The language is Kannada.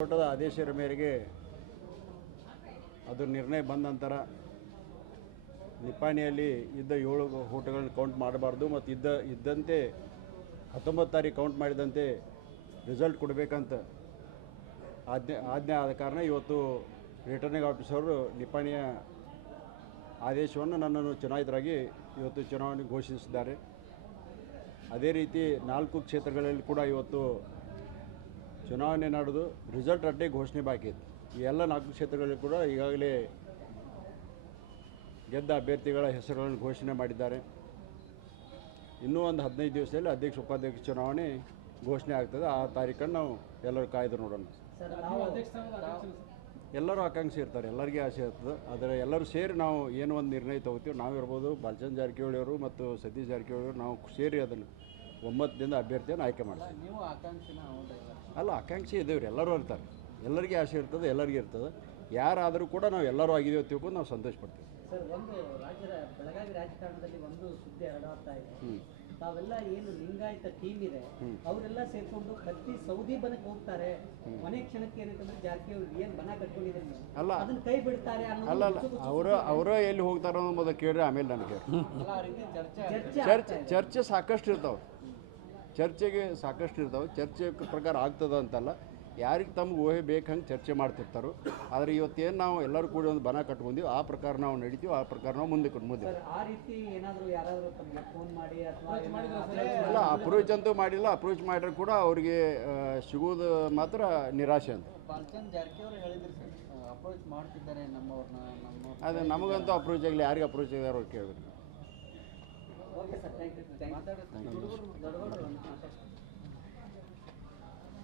ಕೋರ್ಟದ ಆದೇಶದ ಮೇರೆಗೆ ಅದು ನಿರ್ಣಯ ಬಂದ ನಂತರ ನಿಪ್ಪಾಣಿಯಲ್ಲಿ ಇದ್ದ 7 ಓಟುಗಳನ್ನು ಕೌಂಟ್ ಮಾಡಬಾರ್ದು ಮತ್ತು ಇದ್ದಂತೆ 19 ತಾರೀಕು ಕೌಂಟ್ ಮಾಡಿದಂತೆ ರಿಸಲ್ಟ್ ಕೊಡಬೇಕಂತ ಆಜ್ಞೆ ಆದ ಕಾರಣ ಇವತ್ತು ರಿಟರ್ನಿಂಗ್ ಆಫೀಸರು ನಿಪ್ಪಾಣಿಯ ಆದೇಶವನ್ನು ನನ್ನನ್ನು ಚುನಾಯಿತರಾಗಿ ಇವತ್ತು ಚುನಾವಣೆ ಘೋಷಿಸಿದ್ದಾರೆ. ಅದೇ ರೀತಿ 4 ಕ್ಷೇತ್ರಗಳಲ್ಲಿ ಕೂಡ ಇವತ್ತು ಚುನಾವಣೆ ನಡೆದು ರಿಸಲ್ಟ್ ಅಡ್ಡೆ ಘೋಷಣೆ ಬಾಕಿ ಇತ್ತು. ಈ ಎಲ್ಲ 4 ಕ್ಷೇತ್ರಗಳಲ್ಲಿ ಕೂಡ ಈಗಾಗಲೇ ಗೆದ್ದ ಅಭ್ಯರ್ಥಿಗಳ ಹೆಸರುಗಳನ್ನು ಘೋಷಣೆ ಮಾಡಿದ್ದಾರೆ. ಇನ್ನೂ ಒಂದು 15 ದಿವಸದಲ್ಲಿ ಅಧ್ಯಕ್ಷ ಉಪಾಧ್ಯಕ್ಷ ಚುನಾವಣೆ ಘೋಷಣೆ ಆಗ್ತದೆ. ಆ ತಾರೀಕನ್ನು ನಾವು ಎಲ್ಲರೂ ಕಾಯ್ದು ನೋಡೋಣ. ಎಲ್ಲರೂ ಆಕಾಂಕ್ಷೆ ಇರ್ತಾರೆ, ಎಲ್ಲರಿಗೆ ಆಸೆ ಇರ್ತದೆ. ಆದರೆ ಎಲ್ಲರೂ ಸೇರಿ ನಾವು ಏನು ಒಂದು ನಿರ್ಣಯ ತೊಗೋತೀವಿ, ನಾವಿರ್ಬೋದು, ಬಾಲಚಂದ್ರ ಜಾರಕಿಹೊಳಿ ಅವರು ಮತ್ತು ಸತೀಶ್ ಜಾರಕಿಹೊಳಿ ಅವರು, ನಾವು ಸೇರಿ ಅದನ್ನು ಒಮ್ಮತದಿಂದ ಅಭ್ಯರ್ಥಿಯನ್ನು ಆಯ್ಕೆ ಮಾಡ್ತೀವಿ. ನೀವು ಆಕಾಂಕ್ಷಿನ ಅಲ್ಲ, ಆಕಾಂಕ್ಷೆ ಇದ್ದೇವೆ ರೀ, ಎಲ್ಲರೂ ಇರ್ತಾರೆ, ಎಲ್ಲರಿಗೆ ಆಸೆ ಇರ್ತದೆ, ಎಲ್ಲರಿಗೆ ಇರ್ತದೆ. ಯಾರಾದರೂ ಕೂಡ ನಾವು ಎಲ್ಲರೂ ಆಗಿದ್ದೇವೆ ತಿಳ್ಕೊಂಡು ನಾವು ಸಂತೋಷ ಪಡ್ತೀವಿ. ಸರ್, ಒಂದು ರಾಜ್ಯದ ಬೆಳಗಾವಿ ರಾಜಕಾರಣದಲ್ಲಿ ಒಂದು ಸುದ್ದಿ ಹರಡ್ತಾ ಇದೆ. ತಾವೆಲ್ಲ ಏನು ಲಿಂಗಾಯತ ಟೀಮ್ ಇದೆ ಅವರೆಲ್ಲ ಸೇರ್ಕೊಂಡು ಕತ್ತಿ ಸೌದಿ ಬನಕ್ಕೆ ಹೋಗ್ತಾರೆ. ಮನೆ ಕ್ಷಣಕ್ಕೆ ಏನಂತಂದ್ರೆ ಜಾರಕಿಹೊಳಿ ಏನು ಬನ ಕಟ್ಕೊಂಡಿದ್ದಾರೆ, ಅಲ್ಲ ಅದನ್ನ ಕೈ ಬಿಡ್ತಾರೆ. ಅಲ್ಲ ಅವರು ಎಲ್ಲಿ ಹೋಗ್ತಾರೋ ಅನ್ನೋ ಮೊದಲು ಕೇಳ್ರಿ, ಆಮೇಲೆ ನನಗೆ ಚರ್ಚೆ ಸಾಕಷ್ಟು ಇರ್ತಾವೆ, ಚರ್ಚೆಗೆ ಸಾಕಷ್ಟು ಇರ್ತಾವೆ. ಚರ್ಚೆ ಪ್ರಕಾರ ಆಗ್ತದ ಅಂತಲ್ಲ, ಯಾರಿಗೆ ತಮ್ಗೆ ಊಹೆ ಬೇಕು ಹಂಗೆ ಚರ್ಚೆ ಮಾಡ್ತಿರ್ತಾರೋ. ಆದರೆ ಇವತ್ತೇನು ನಾವು ಎಲ್ಲರೂ ಕೂಡಿ ಒಂದು ಬನ ಕಟ್ಕೊಂಡ್ವಿ, ಆ ಪ್ರಕಾರ ನಾವು ನಡೀತೀವಿ, ಆ ಪ್ರಕಾರ ನಾವು ಮುಂದೆ ಆ ರೀತಿ ಏನಾದರೂ ಯಾರಾದರೂ ತಮಗೆ ಫೋನ್ ಮಾಡಿ ಅಲ್ಲ, ಅಪ್ರೋಚ್ ಅಂತೂ ಮಾಡಿಲ್ಲ. ಅಪ್ರೋಚ್ ಮಾಡಿದ್ರೆ ಕೂಡ ಅವರಿಗೆ ಸಿಗೋದು ಮಾತ್ರ ನಿರಾಶೆ ಅಂತ. ಬಾಲಚಂದ್ರ ಜಾರಕಿಹೊಳಿ ಹೇಳಿದ್ರು ಸರ್, ಅಪ್ರೋಚ್ ಮಾಡ್ತಿದ್ದಾರೆ ನಮ್ಮವ್ರನ್ನ. ಅದೇ ನಮಗಂತೂ ಅಪ್ರೋಚ್ ಆಗಲಿ, ಯಾರಿಗೆ ಅಪ್ರೋಚ್ ಆಗಿದಾರೋ ಅವ್ರು ಕೇಳಬೇಕು. Okay sir, thank you.